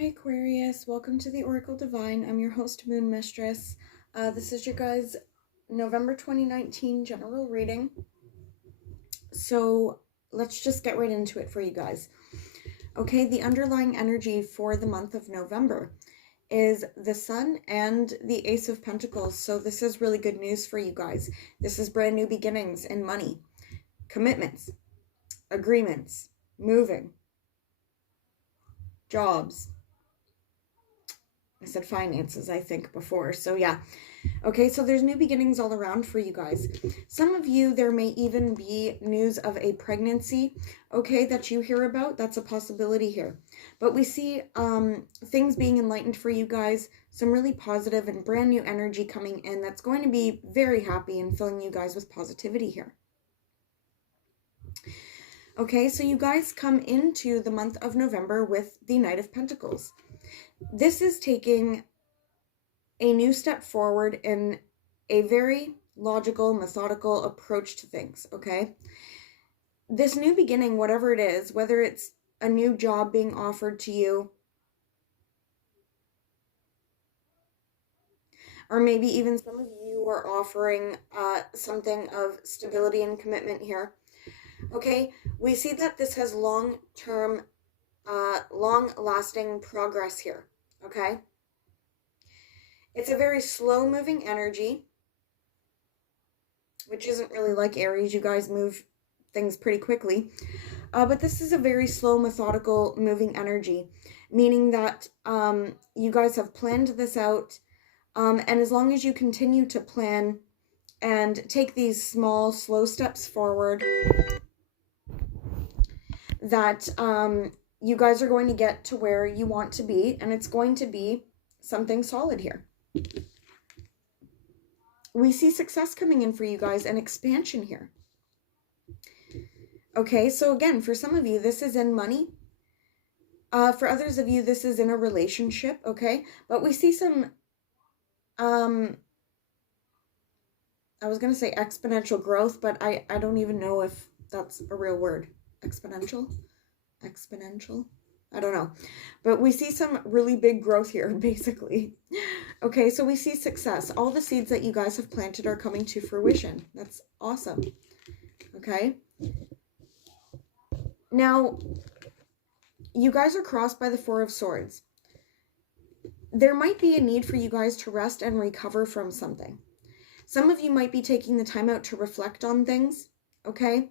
Hi Aquarius, welcome to the Oracle Divine. I'm your host MoonMistress. This is your guys' November 2019 general reading. So let's just get right into it for you guys. Okay, the underlying energy for the month of November is the Sun and the Ace of Pentacles. So this is really good news for you guys. This is brand new beginnings in money, commitments, agreements, moving, jobs. I said finances, I think, before. So yeah. Okay, so there's new beginnings all around for you guys. Some of you, there may even be news of a pregnancy, okay, that you hear about. That's a possibility here. But we see things being enlightened for you guys. Some really positive and brand new energy coming in that's going to be very happy and filling you guys with positivity here. Okay, so you guys come into the month of November with the Knight of Pentacles. This is taking a new step forward in a very logical, methodical approach to things, okay? This new beginning, whatever it is, whether it's a new job being offered to you, or maybe even some of you are offering something of stability and commitment here, okay? We see that this has long-term, long-lasting progress here, okay? It's a very slow-moving energy, which isn't really like Aries. You guys move things pretty quickly. But this is a very slow, methodical, moving energy, meaning that you guys have planned this out. And as long as you continue to plan and take these small, slow steps forward, that you guys are going to get to where you want to be, and it's going to be something solid here. We see success coming in for you guys and expansion here. Okay, so again, for some of you, this is in money. For others of you, this is in a relationship, okay? But we see some, I was going to say exponential growth, but I don't even know if that's a real word. Exponential? I don't know. But we see some really big growth here, basically. Okay, so we see success. All the seeds that you guys have planted are coming to fruition. That's awesome. Okay? Now, you guys are crossed by the Four of Swords. There might be a need for you guys to rest and recover from something. Some of you might be taking the time out to reflect on things, okay?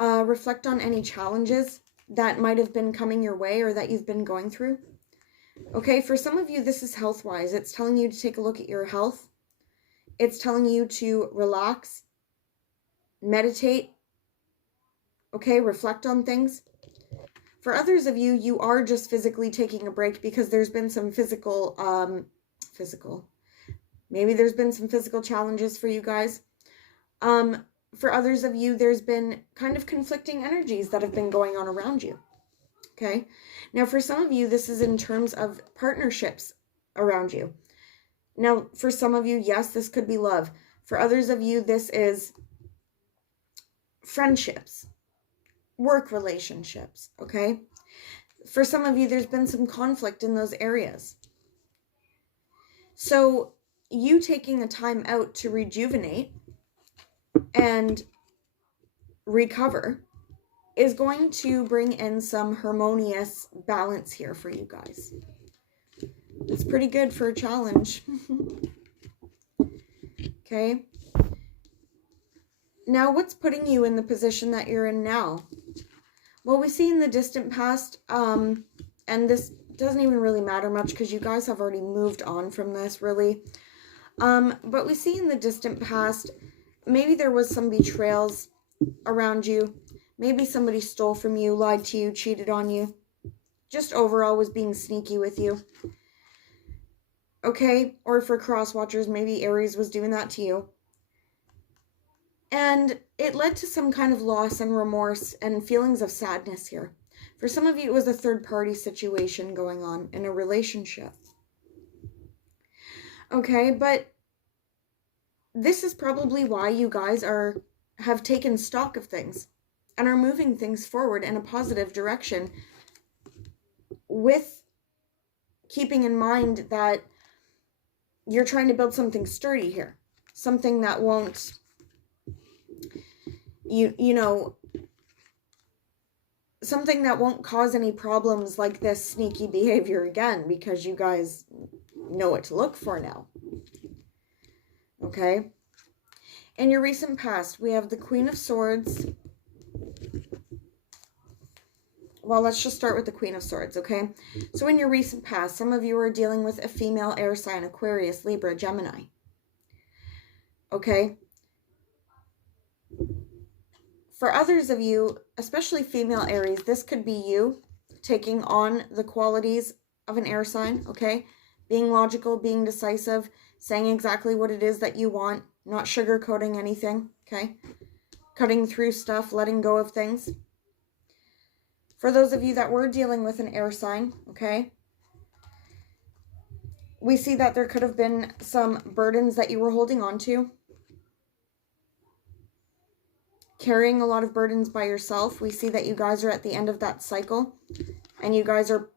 Reflect on any challenges that might have been coming your way or that you've been going through. Okay, for some of you, this is health-wise. It's telling you to take a look at your health. It's telling you to relax, meditate, okay, reflect on things. For others of you, you are just physically taking a break because there's been some maybe there's been some physical challenges for you guys. For others of you, there's been kind of conflicting energies that have been going on around you. Okay. Now, for some of you, this is in terms of partnerships around you. Now, for some of you, yes, this could be love. For others of you, this is friendships, work relationships, okay? For some of you, there's been some conflict in those areas. So, you taking the time out to rejuvenate and recover is going to bring in some harmonious balance here for you guys. It's pretty good for a challenge. Okay. Now, what's putting you in the position that you're in now? Well, we see in the distant past, and this doesn't even really matter much because you guys have already moved on from this, really. But we see in the distant past, maybe there was some betrayals around you. Maybe somebody stole from you, lied to you, cheated on you. Just overall was being sneaky with you. Okay? Or for crosswatchers, maybe Aries was doing that to you. And it led to some kind of loss and remorse and feelings of sadness here. For some of you, it was a third-party situation going on in a relationship. Okay, but this is probably why you guys have taken stock of things and are moving things forward in a positive direction with keeping in mind that you're trying to build something sturdy here. Something that won't, you know, something that won't cause any problems like this sneaky behavior again, because you guys know what to look for now. Okay? In your recent past, we have the Queen of Swords. Well, let's just start with the Queen of Swords, okay? So in your recent past, some of you are dealing with a female air sign, Aquarius, Libra, Gemini. Okay? For others of you, especially female Aries, this could be you taking on the qualities of an air sign, okay? Being logical, being decisive, saying exactly what it is that you want, not sugarcoating anything, okay? Cutting through stuff, letting go of things. For those of you that were dealing with an air sign, okay, we see that there could have been some burdens that you were holding on to. Carrying a lot of burdens by yourself. We see that you guys are at the end of that cycle. And you guys are...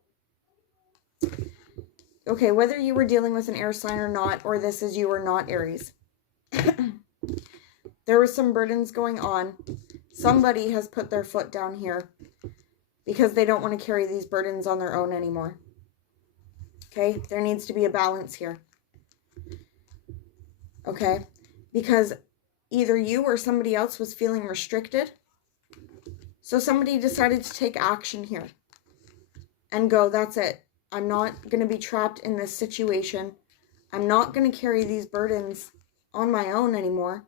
Okay, whether you were dealing with an air sign or not, or this is you or not, Aries. There were some burdens going on. Somebody has put their foot down here because they don't want to carry these burdens on their own anymore. Okay, there needs to be a balance here. Okay, because either you or somebody else was feeling restricted. So somebody decided to take action here and go, that's it. I'm not going to be trapped in this situation. I'm not going to carry these burdens on my own anymore.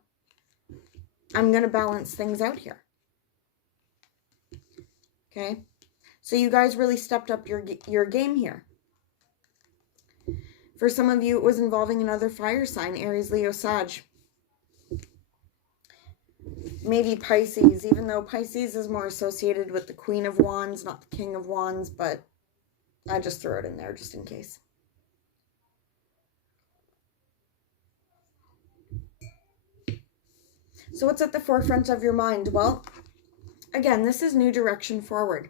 I'm going to balance things out here. Okay? So you guys really stepped up your game here. For some of you, it was involving another fire sign, Aries, Leo, Sag. Maybe Pisces, even though Pisces is more associated with the Queen of Wands, not the King of Wands, but I just throw it in there just in case. So what's at the forefront of your mind? Well, again, this is new direction forward.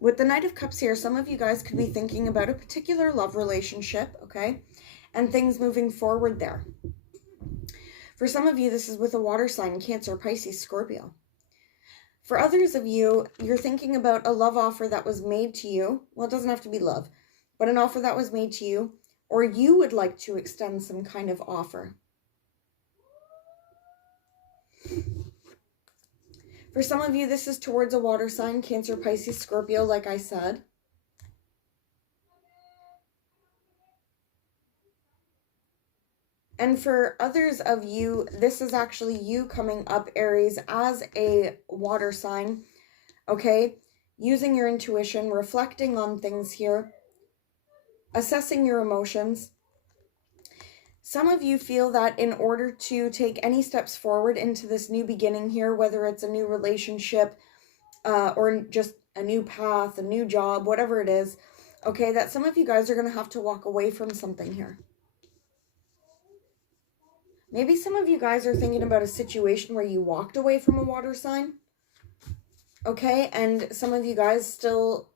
With the Knight of Cups here, some of you guys could be thinking about a particular love relationship, okay? And things moving forward there. For some of you, this is with a water sign, Cancer, Pisces, Scorpio. For others of you, you're thinking about a love offer that was made to you. Well, it doesn't have to be love, but an offer that was made to you, or you would like to extend some kind of offer. For some of you, this is towards a water sign, Cancer, Pisces, Scorpio, like I said. And for others of you, this is actually you coming up, Aries, as a water sign, okay? Using your intuition, reflecting on things here, assessing your emotions. Some of you feel that in order to take any steps forward into this new beginning here, whether it's a new relationship or just a new path, a new job, whatever it is, okay, that some of you guys are going to have to walk away from something here. Maybe some of you guys are thinking about a situation where you walked away from a water sign, okay, and some of you guys still,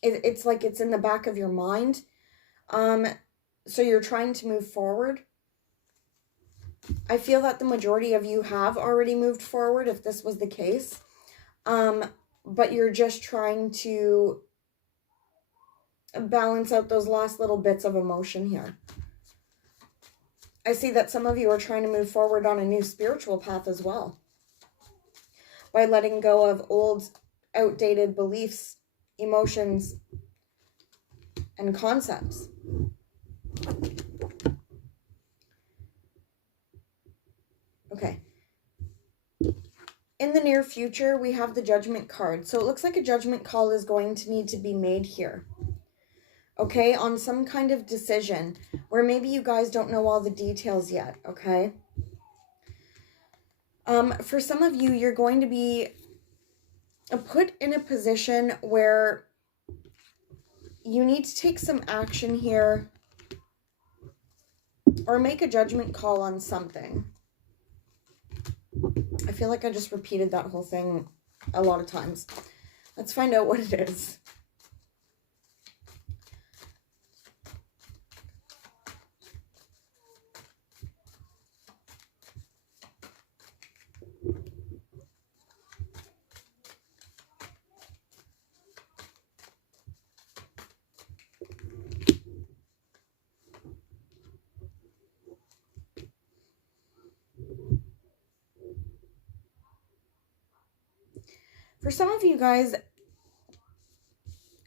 it's like it's in the back of your mind. So you're trying to move forward. I feel that the majority of you have already moved forward if this was the case. But you're just trying to balance out those last little bits of emotion here. I see that some of you are trying to move forward on a new spiritual path as well. By letting go of old, outdated beliefs, emotions, and concepts. Okay. In the near future, we have the Judgment card. So it looks like a judgment call is going to need to be made here. Okay, on some kind of decision where maybe you guys don't know all the details yet, okay? For some of you, you're going to be put in a position where you need to take some action here or make a judgment call on something. I feel like I just repeated that whole thing a lot of times. Let's find out what it is. For some of you guys,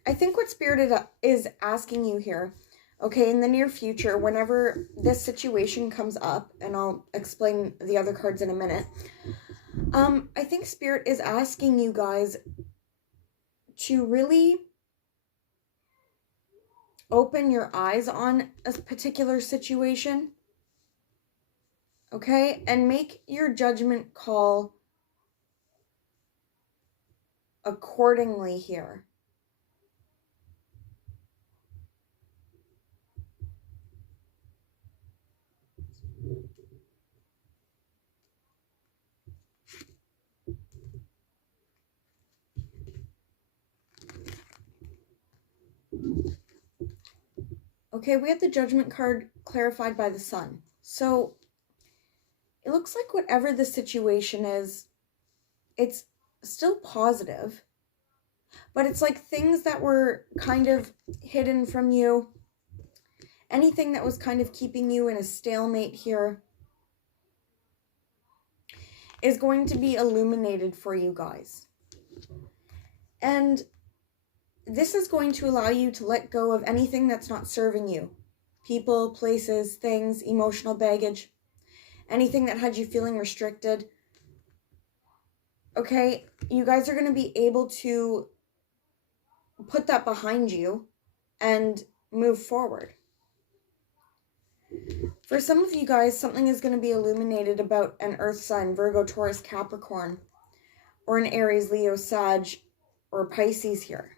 I think what Spirit is asking you here, okay, in the near future, whenever this situation comes up, and I'll explain the other cards in a minute, I think Spirit is asking you guys to really open your eyes on a particular situation, okay, and make your judgment call accordingly here. Okay, we have the Judgment card clarified by the Sun. So it looks like whatever the situation is, it's still positive, but it's like things that were kind of hidden from you, anything that was kind of keeping you in a stalemate here, is going to be illuminated for you guys. And this is going to allow you to let go of anything that's not serving you. People, places, things, emotional baggage, anything that had you feeling restricted. Okay, you guys are going to be able to put that behind you and move forward. For some of you guys, something is going to be illuminated about an Earth sign, Virgo, Taurus, Capricorn, or an Aries, Leo, Sag, or Pisces here.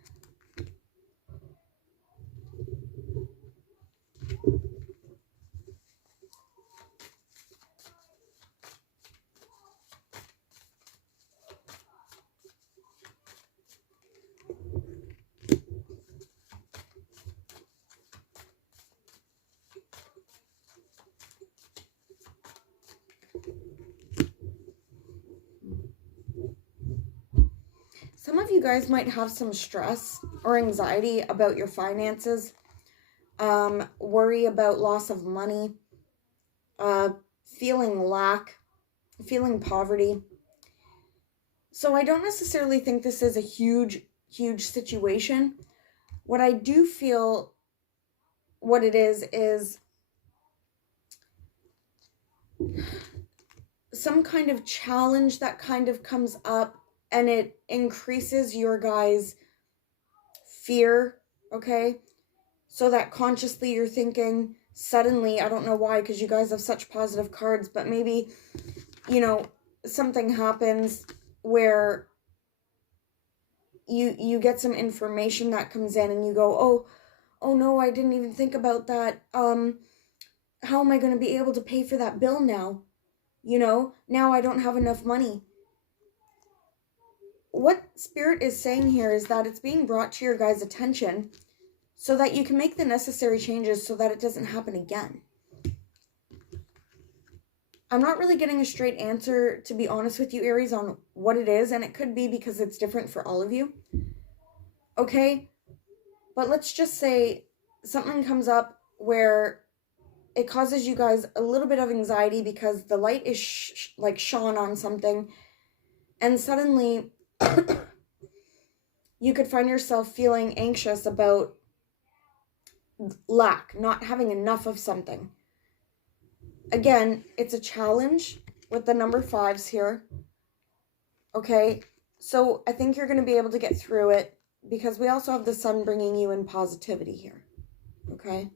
Some of you guys might have some stress or anxiety about your finances, worry about loss of money, feeling lack, feeling poverty. So I don't necessarily think this is a huge situation. What I do feel what it is some kind of challenge that kind of comes up, and it increases your guys' fear, okay? So that consciously you're thinking, suddenly, I don't know why, because you guys have such positive cards, but maybe, you know, something happens where you get some information that comes in and you go, oh no, I didn't even think about that. How am I going to be able to pay for that bill now? You know, now I don't have enough money. What Spirit is saying here is that it's being brought to your guys' attention so that you can make the necessary changes so that it doesn't happen again. I'm not really getting a straight answer, to be honest with you, Aries, on what it is, and it could be because it's different for all of you. Okay? But let's just say something comes up where it causes you guys a little bit of anxiety because the light is shone on something, and suddenly you could find yourself feeling anxious about lack, not having enough of something. Again, it's a challenge with the number 5s here. Okay, so I think you're going to be able to get through it because we also have the Sun bringing you in positivity here. Okay.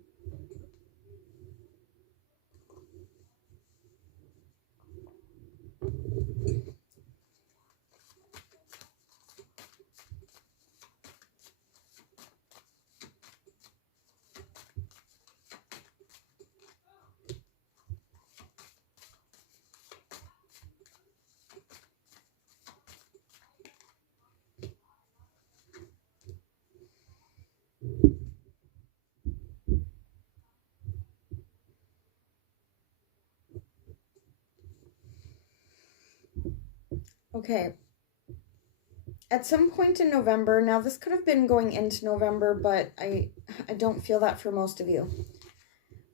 Okay. At some point in November, now this could have been going into November, but I don't feel that for most of you.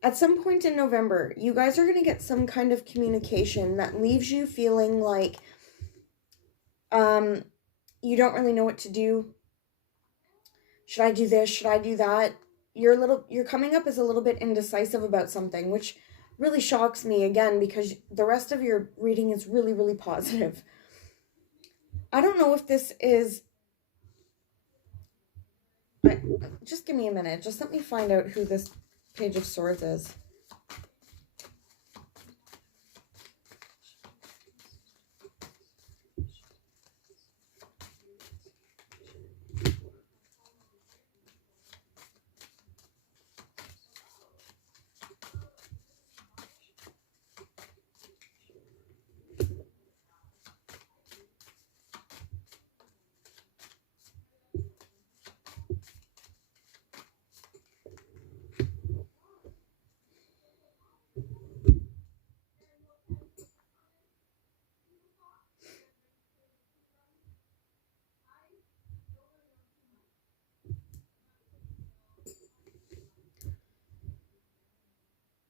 At some point in November, you guys are going to get some kind of communication that leaves you feeling like you don't really know what to do. Should I do this? Should I do that? You're coming up as a little bit indecisive about something, which really shocks me again because the rest of your reading is really, really positive. I don't know if this is... Just give me a minute. Just let me find out who this Page of Swords is.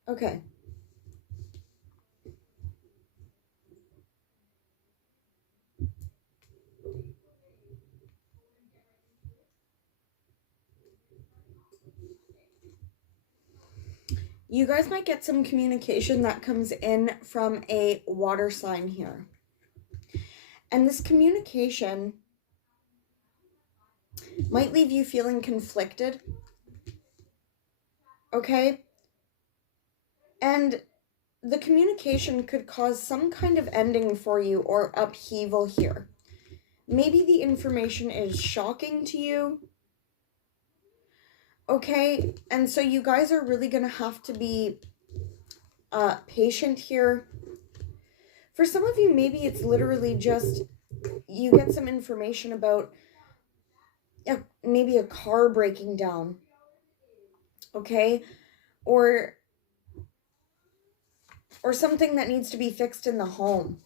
Okay. You guys might get some communication that comes in from a water sign here. And this communication might leave you feeling conflicted. Okay? And the communication could cause some kind of ending for you or upheaval here. Maybe the information is shocking to you. Okay? And so you guys are really going to have to be patient here. For some of you, maybe it's literally just you get some information about maybe a car breaking down. Okay? Or something that needs to be fixed in the home.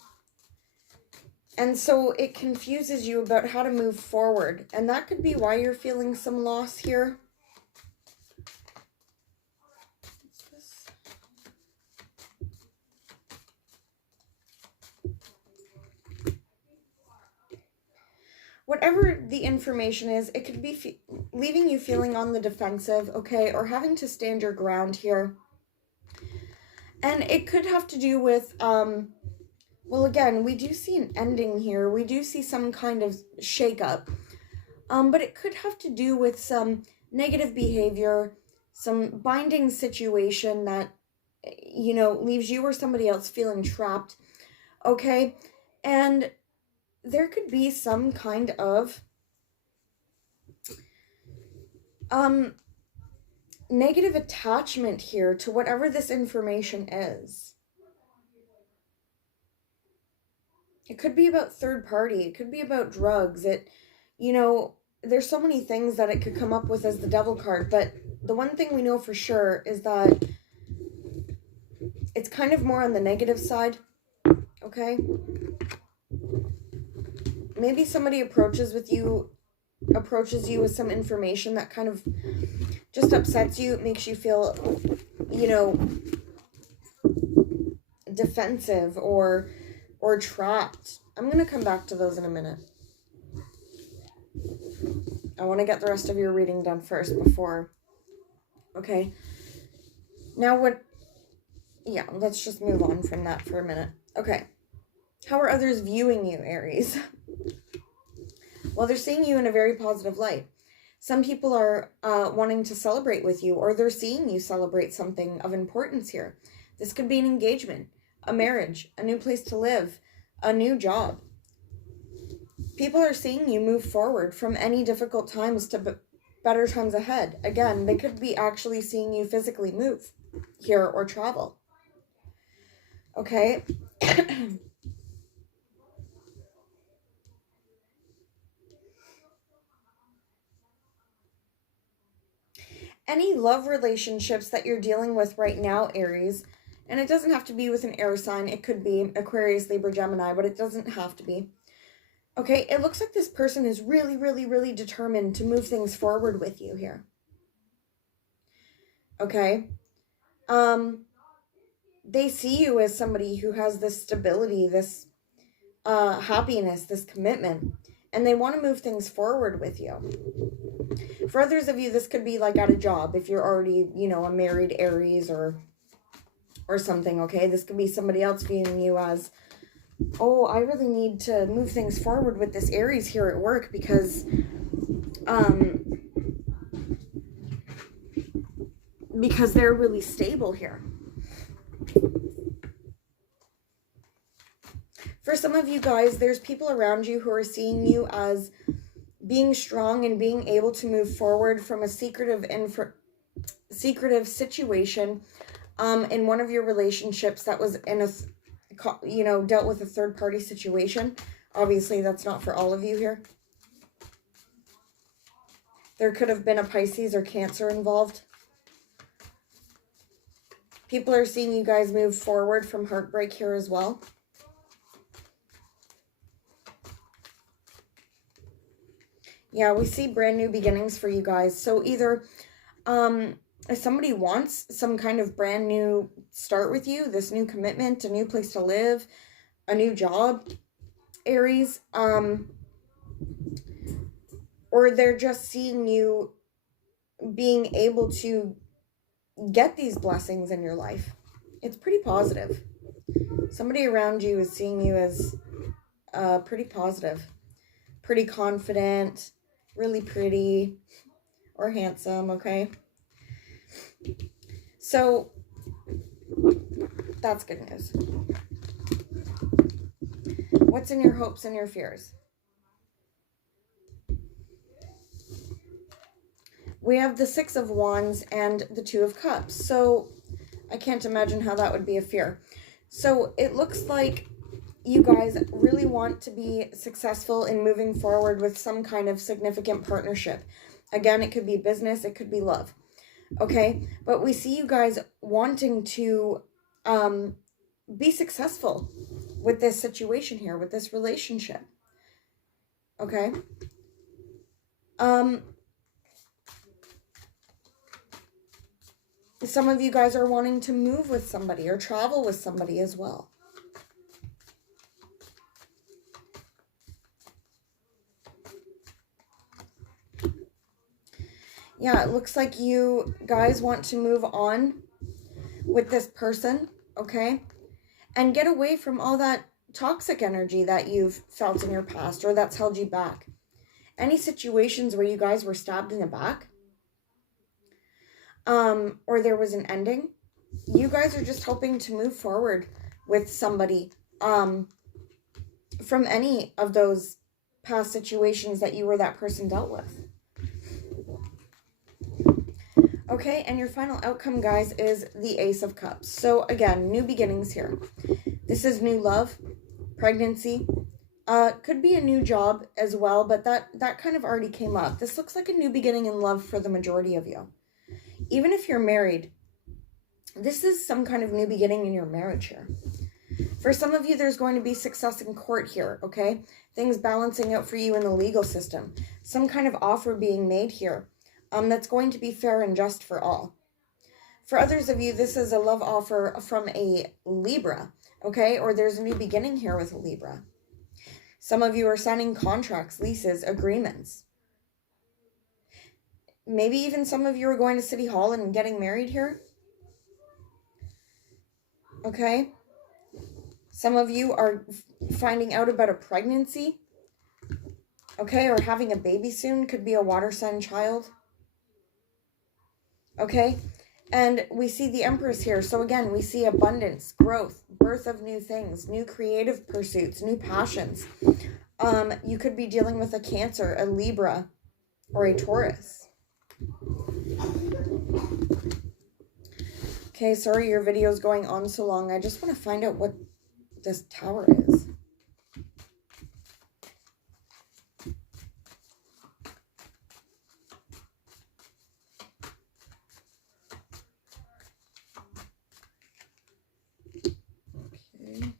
And so it confuses you about how to move forward. And that could be why you're feeling some loss here. What's this? Whatever the information is, it could be leaving you feeling on the defensive, okay? Or having to stand your ground here. And it could have to do with, well, again, we do see an ending here. We do see some kind of shakeup. But it could have to do with some negative behavior, some binding situation that, you know, leaves you or somebody else feeling trapped. Okay? And there could be some kind of negative attachment here to whatever this information is. It could be about third party. It could be about drugs. You know, there's so many things that it could come up with as the Devil card, but the one thing we know for sure is that it's kind of more on the negative side, okay? Maybe somebody approaches you with some information that kind of just upsets you. It makes you feel, you know, defensive or trapped. I'm going to come back to those in a minute. I want to get the rest of your reading done first before. Okay. Now yeah, let's just move on from that for a minute. Okay. How are others viewing you, Aries? Well, they're seeing you in a very positive light. Some people are wanting to celebrate with you, or they're seeing you celebrate something of importance here. This could be an engagement, a marriage, a new place to live, a new job. People are seeing you move forward from any difficult times to better times ahead. Again, they could be actually seeing you physically move here or travel. Okay? Any love relationships that you're dealing with right now, Aries, and it doesn't have to be with an air sign. It could be Aquarius, Libra, Gemini, but it doesn't have to be. Okay, it looks like this person is really, really, really determined to move things forward with you here. Okay? They see you as somebody who has this stability, this happiness, this commitment. and they want to move things forward with you. For others of you, this could be like at a job, if you're already, you know, a married Aries or something, okay? This could be somebody else viewing you as, oh, I really need to move things forward with this Aries here at work because they're really stable here. For some of you guys, there's people around you who are seeing you as being strong and being able to move forward from a secretive situation in one of your relationships that was in a, you know, dealt with a third-party situation. Obviously, that's not for all of you here. There could have been a Pisces or Cancer involved. People are seeing you guys move forward from heartbreak here as well. Yeah, we see brand new beginnings for you guys. So either if somebody wants some kind of brand new start with you, this new commitment, a new place to live, a new job, Aries, or they're just seeing you being able to get these blessings in your life. It's pretty positive. Somebody around you is seeing you as pretty positive, pretty confident, really pretty or handsome, okay? So that's good news. What's in your hopes and your fears? We have the Six of Wands and the Two of Cups. So I can't imagine how that would be a fear. So it looks like you guys really want to be successful in moving forward with some kind of significant partnership. Again, it could be business, it could be love. Okay, but we see you guys wanting to be successful with this situation here, with this relationship. Okay. Some of you guys are wanting to move with somebody or travel with somebody as well. Yeah, it looks like you guys want to move on with this person, okay? And get away from all that toxic energy that you've felt in your past or that's held you back. Any situations where you guys were stabbed in the back, or there was an ending, you guys are just hoping to move forward with somebody from any of those past situations that you or that person dealt with. Okay, and your final outcome, guys, is the Ace of Cups. So again, new beginnings here. This is new love, pregnancy, could be a new job as well, but that kind of already came up. This looks like a new beginning in love for the majority of you. Even if you're married, this is some kind of new beginning in your marriage here. For some of you, there's going to be success in court here, okay? Things balancing out for you in the legal system. Some kind of offer being made here. That's going to be fair and just for all. For others of you, this is a love offer from a Libra, okay? Or there's a new beginning here with a Libra. Some of you are signing contracts, leases, agreements. Maybe even some of you are going to City Hall and getting married here. Okay? Some of you are finding out about a pregnancy. Okay? Or having a baby soon. Could be a water sign child. Okay? And we see the Empress here. So again, we see abundance, growth, birth of new things, new creative pursuits, new passions. You could be dealing with a Cancer, a Libra, or a Taurus. Okay, sorry your video is going on so long. I just want to find out what this Tower is. Okay.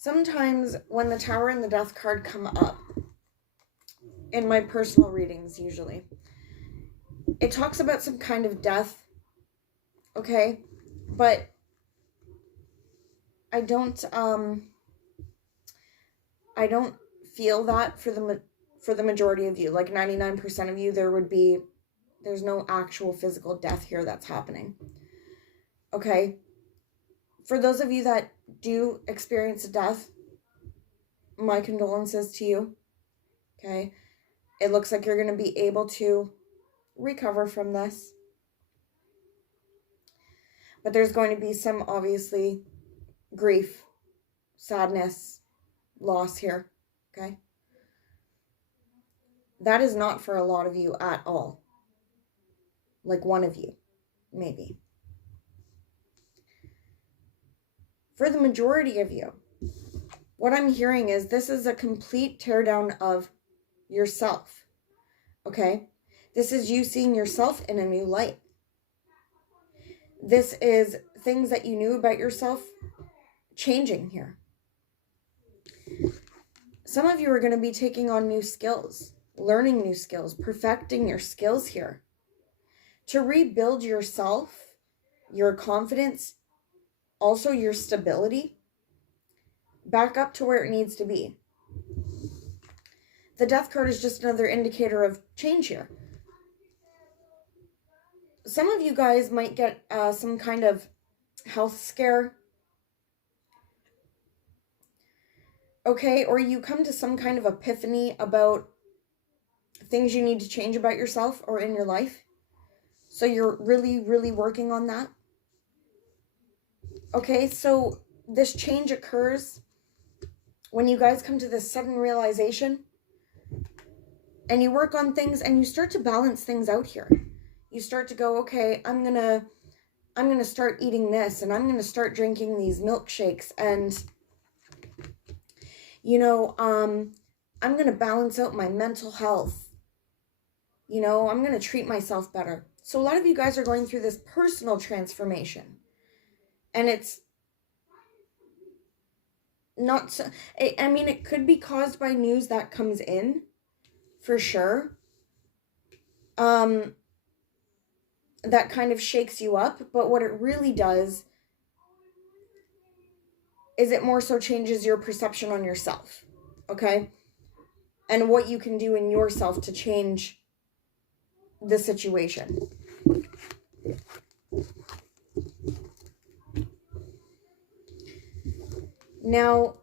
Sometimes when the Tower and the Death card come up, in my personal readings usually, it talks about some kind of death, okay? But I don't feel that for the majority of you. Like 99% of you, there's no actual physical death here that's happening. Okay? For those of you that do experience a death, my condolences to you. Okay? It looks like you're going to be able to recover from this. But there's going to be some, obviously, grief, sadness, loss here. Okay? That is not for a lot of you at all. Like one of you, maybe. For the majority of you, what I'm hearing is this is a complete teardown of yourself. Okay? This is you seeing yourself in a new light. This is things that you knew about yourself changing here. Some of you are going to be taking on new skills, learning new skills, perfecting your skills here. To rebuild yourself, your confidence, also your stability, back up to where it needs to be. The Death card is just another indicator of change here. Some of you guys might get some kind of health scare. Okay, or you come to some kind of epiphany about things you need to change about yourself or in your life. So you're really, really working on that. Okay, so this change occurs when you guys come to this sudden realization and you work on things and you start to balance things out here. You start to go, okay, I'm gonna start eating this, and I'm gonna start drinking these milkshakes, and I'm gonna balance out my mental health. I'm gonna treat myself better. So a lot of you guys are going through this personal transformation, and it's not so, it could be caused by news that comes in, for sure. That kind of shakes you up, but what it really does is it more so changes your perception on yourself, okay? And what you can do in yourself to change the situation. Now,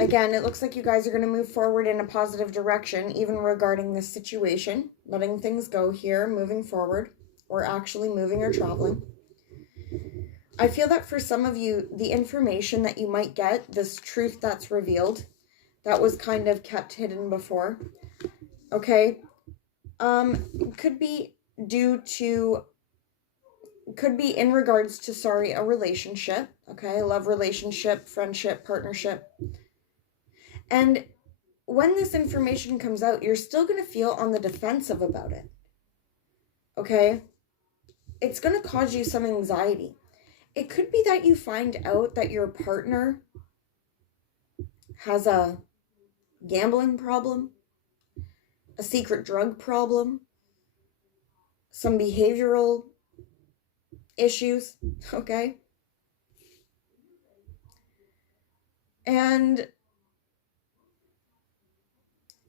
again, it looks like you guys are going to move forward in a positive direction, even regarding this situation, letting things go here, moving forward, or actually moving or traveling. I feel that for some of you, the information that you might get, this truth that's revealed, that was kind of kept hidden before, okay, could be in regards to, a relationship, okay, a love relationship, friendship, partnership. And when this information comes out, you're still going to feel on the defensive about it, okay? It's going to cause you some anxiety. It could be that you find out that your partner has a gambling problem, a secret drug problem, some behavioral issues, okay? And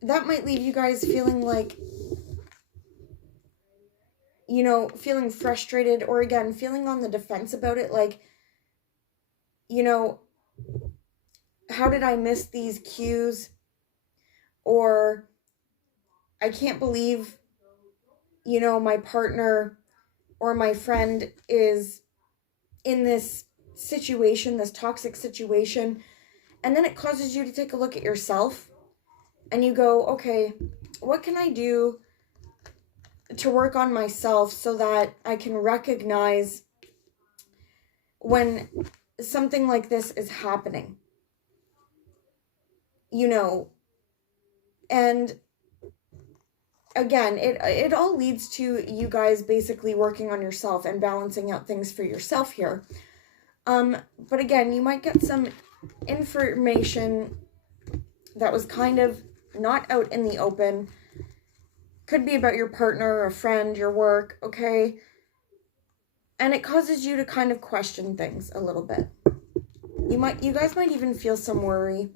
that might leave you guys feeling like, feeling frustrated, or again, feeling on the defense about it, like, how did I miss these cues? Or I can't believe, my partner or my friend is in this situation, this toxic situation. And then it causes you to take a look at yourself and you go, okay, what can I do to work on myself so that I can recognize when something like this is happening? And again, it all leads to you guys basically working on yourself and balancing out things for yourself here. But again, you might get some information that was kind of not out in the open. Could be about your partner, a friend, your work, okay? And it causes you to kind of question things a little bit. You guys might even feel some worry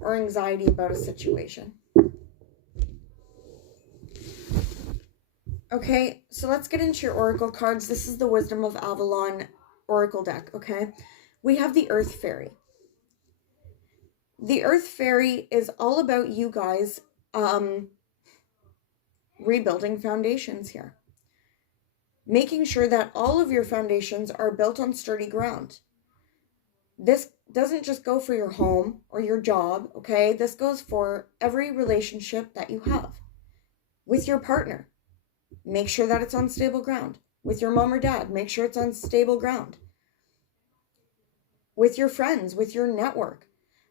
or anxiety about a situation. Okay, so let's get into your oracle cards. This is the Wisdom of Avalon oracle deck, okay? We have the Earth Fairy. The Earth Fairy is all about you guys rebuilding foundations here. Making sure that all of your foundations are built on sturdy ground. This doesn't just go for your home or your job, okay? This goes for every relationship that you have. With your partner, make sure that it's on stable ground. With your mom or dad, make sure it's on stable ground. With your friends, with your network,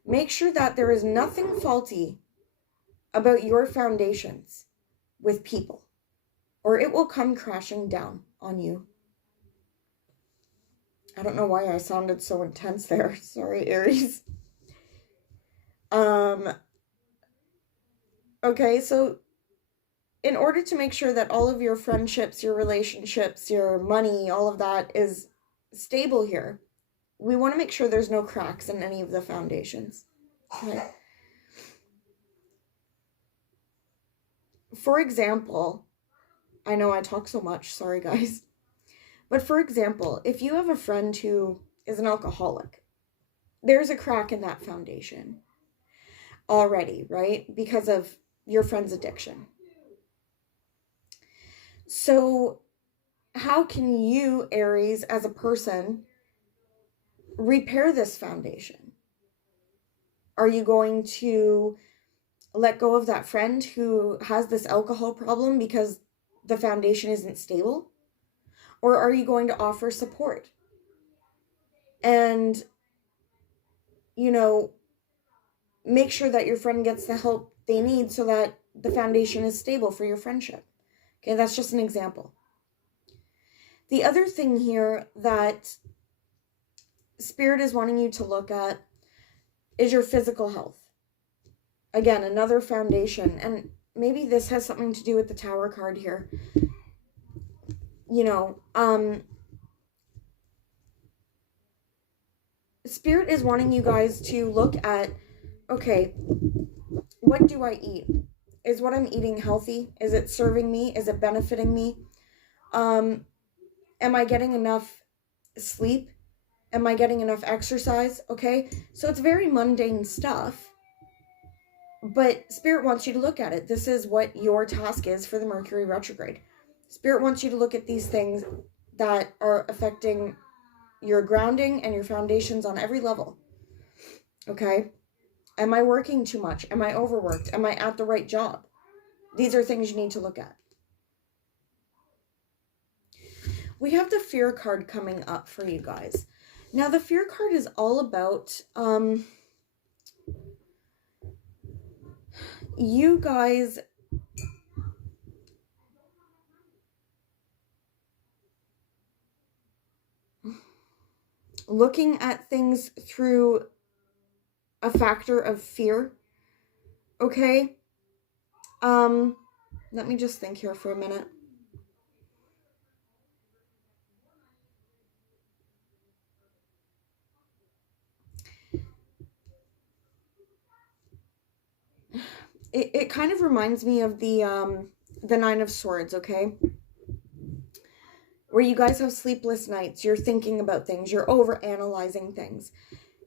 make sure that there is nothing faulty about your foundations with people, or it will come crashing down on you. I don't know why I sounded so intense there. Sorry, Aries. Okay, so in order to make sure that all of your friendships, your relationships, your money, all of that is stable here, we want to make sure there's no cracks in any of the foundations. Okay. For example, I know I talk so much, sorry guys. But for example, if you have a friend who is an alcoholic, there's a crack in that foundation already, right? Because of your friend's addiction. So how can you, Aries, as a person, repair this foundation? Are you going to let go of that friend who has this alcohol problem because the foundation isn't stable? Or are you going to offer support? And, make sure that your friend gets the help they need so that the foundation is stable for your friendship. Okay, that's just an example. The other thing here that Spirit is wanting you to look at is your physical health. Again, another foundation. And maybe this has something to do with the Tower card here. Spirit is wanting you guys to look at, okay, what do I eat? Is what I'm eating healthy? Is it serving me? Is it benefiting me? Am I getting enough sleep? Am I getting enough exercise? Okay, so it's very mundane stuff, but Spirit wants you to look at it. This is what your task is for the Mercury retrograde. Spirit wants you to look at these things that are affecting your grounding and your foundations on every level. Okay? Am I working too much? Am I overworked? Am I at the right job? These are things you need to look at. We have the Fear card coming up for you guys. Now, the Fear card is all about you guys looking at things through a factor of fear. Okay? Let me just think here for a minute. It kind of reminds me of the Nine of Swords, okay? Where you guys have sleepless nights, you're thinking about things, you're over-analyzing things.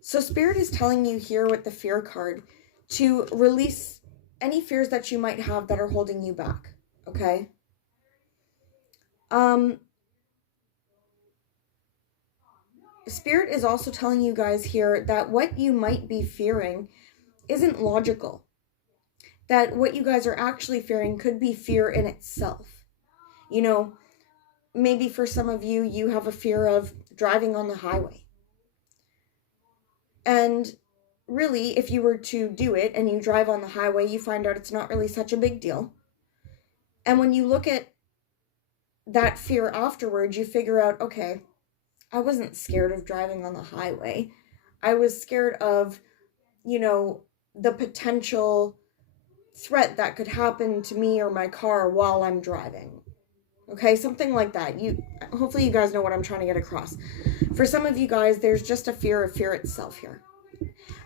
So Spirit is telling you here with the Fear card to release any fears that you might have that are holding you back, okay? Spirit is also telling you guys here that what you might be fearing isn't logical. That what you guys are actually fearing could be fear in itself. Maybe for some of you, you have a fear of driving on the highway. And really, if you were to do it and you drive on the highway, you find out it's not really such a big deal. And when you look at that fear afterwards, you figure out, okay, I wasn't scared of driving on the highway. I was scared of, you know, the potential threat that could happen to me or my car while I'm driving. Okay, something like that. Hopefully you guys know what I'm trying to get across. For some of you guys, there's just a fear of fear itself here.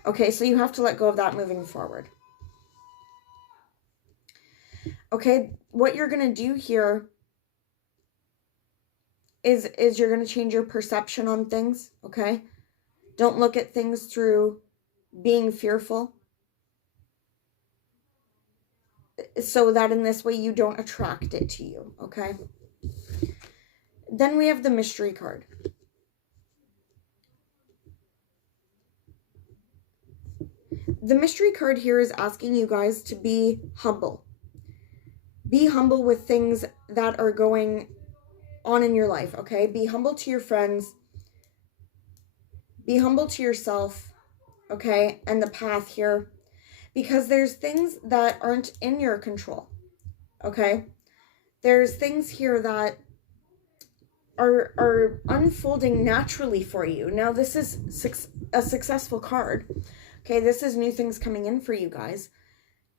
Okay, so you have to let go of that moving forward. Okay, what you're going to do here is you're going to change your perception on things, okay? Don't look at things through being fearful, so that in this way you don't attract it to you, okay? Then we have the mystery card. The mystery card here is asking you guys to be humble. Be humble with things that are going on in your life, okay? Be humble to your friends. Be humble to yourself, okay? And the path here. Because there's things that aren't in your control, okay? There's things here that are unfolding naturally for you. Now, this is a successful card, okay? This is new things coming in for you guys.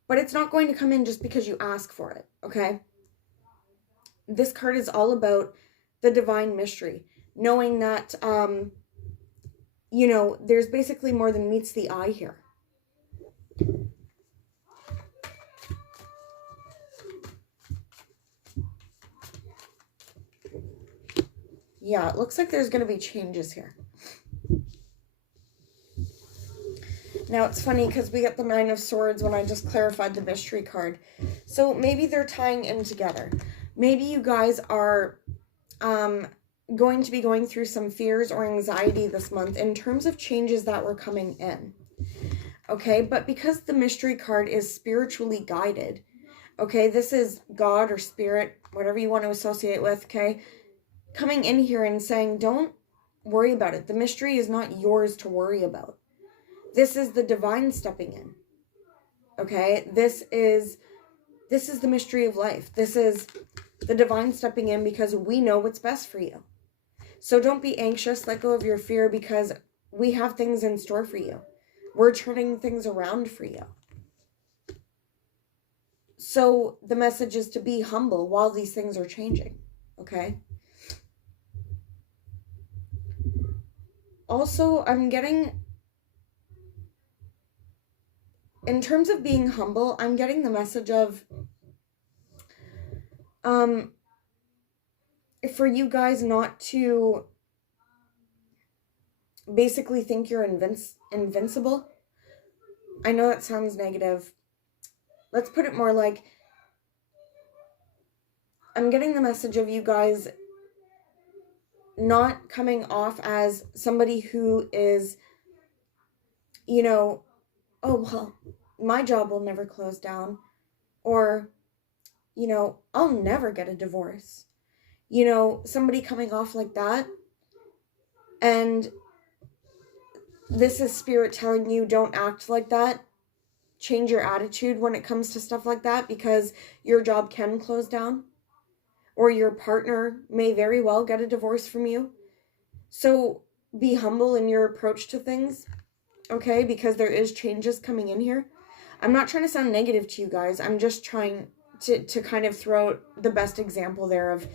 But it's not going to come in just because you ask for it, okay? This card is all about the divine mystery. Knowing that, you know, there's basically more than meets the eye here. Yeah, it looks like there's going to be changes here. Now, it's funny because we got the Nine of Swords when I just clarified the mystery card. So maybe they're tying in together. Maybe you guys are going to be going through some fears or anxiety this month in terms of changes that were coming in. Okay, but because the mystery card is spiritually guided, okay, this is God or spirit, whatever you want to associate with, okay, coming in here and saying, don't worry about it. The mystery is not yours to worry about. This is the divine stepping in. Okay? This is the mystery of life. This is the divine stepping in because we know what's best for you. So don't be anxious. Let go of your fear because we have things in store for you. We're turning things around for you. So the message is to be humble while these things are changing. Okay? Also, I'm getting, in terms of being humble, I'm getting the message of, for you guys not to basically think you're invincible. I know that sounds negative. Let's put it more like, I'm getting the message of you guys not coming off as somebody who is, you know, oh, well, my job will never close down. Or, you know, I'll never get a divorce. You know, somebody coming off like that. And this is spirit telling you don't act like that. Change your attitude when it comes to stuff like that because your job can close down. Or your partner may very well get a divorce from you. So be humble in your approach to things, okay? Because there is changes coming in here. I'm not trying to sound negative to you guys. I'm just trying to kind of throw out the best example there of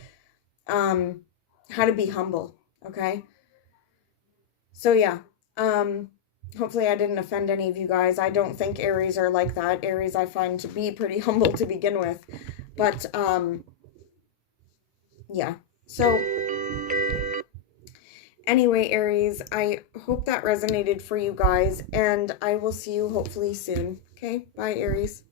how to be humble, okay? So yeah, hopefully I didn't offend any of you guys. I don't think Aries are like that. Aries I find to be pretty humble to begin with. But yeah, so anyway, Aries, I hope that resonated for you guys, and I will see you hopefully soon. Okay, bye, Aries.